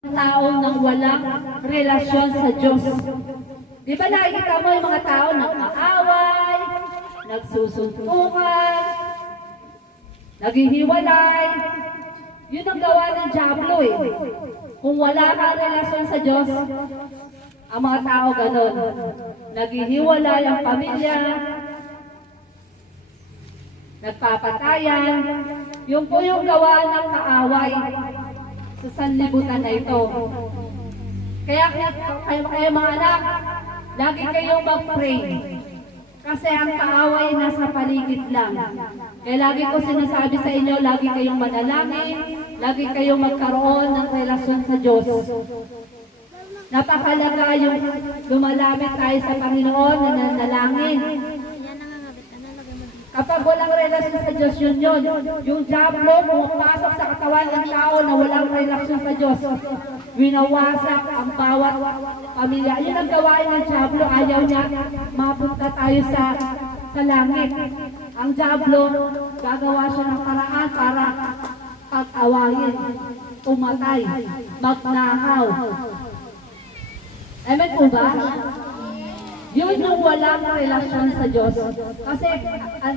tao nang walang relasyon sa Diyos. Di ba nakikita mo yung mga tao nag-aaway, nagsusuntukan, naghihiwalay? Yun ang gawa ng Diablo eh. Kung wala kang relasyon sa Diyos, ang mga tao ganon. Naghihiwalay ang pamilya, nagpapatayan. Yung po yung gawa ng kaaway sa sanlibutan na ito. Kaya mga anak, lagi kayong mag-pray. Kasi ang kaaway nasa paligid lang. Kaya lagi ko sinasabi sa inyo, lagi kayong manalangin, lagi kayong magkaroon ng relasyon sa Diyos. Napakalaga yung lumalapit tayo sa Panginoon na nanalangin. Kapag walang relasyon sa Diyos, yun. Yung Diablo, pumapasok sa katawan ng tao na walang relasyon sa Diyos. Winawasak ang bawat pamilya. Yun ang gawain ng Diablo. Ayaw niya mapunta tayo sa langit. Ang Diablo, gagawa siya ng paraan para pag-awayin, umatay, magnakaw. Amen po ba? Yun yung walang relasyon sa Diyos. Kasi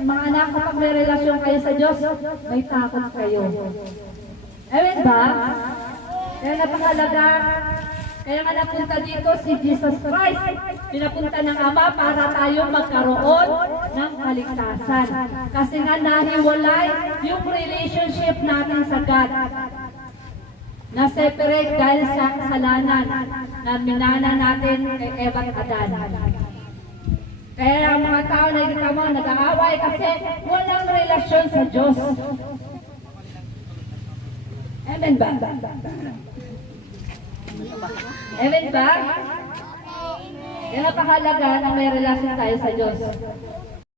mga anak, kapag may relasyon kayo sa Diyos, may takot kayo. Amen ba? Kaya napakalaga, kaya nga napunta dito si Jesus Christ. Pinapunta ng Ama para tayo magkaroon ng kaligtasan. Kasi nga nahiwalay yung relationship natin sa God. Na-separate dahil sa kasalanan na minana natin kay Eva at Adan. Kaya ang mga tao na nakikita mo, nag-aaway kasi walang relasyon sa Diyos. Amen ba? Amen ba? Kaya napakahalaga na may relasyon tayo sa Diyos.